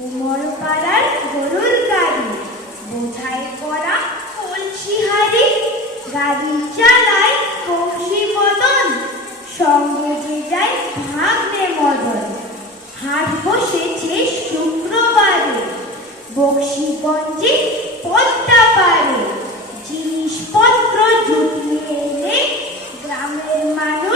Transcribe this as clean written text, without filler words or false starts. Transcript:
কুমোরপাড়ার গরুর গাড়ি, বোঝাই করা কলসি হাড়ি, গাড়ি চালায় কৌশি মদন, সঙ্গে যে যায় ভাগ্নে মদন। হাট বসেছে শুক্রবারে, বক্সিগঞ্জে পদ্মা পারে, জিনিসপত্র জুটিয়ে এনে গ্রামের মানুষ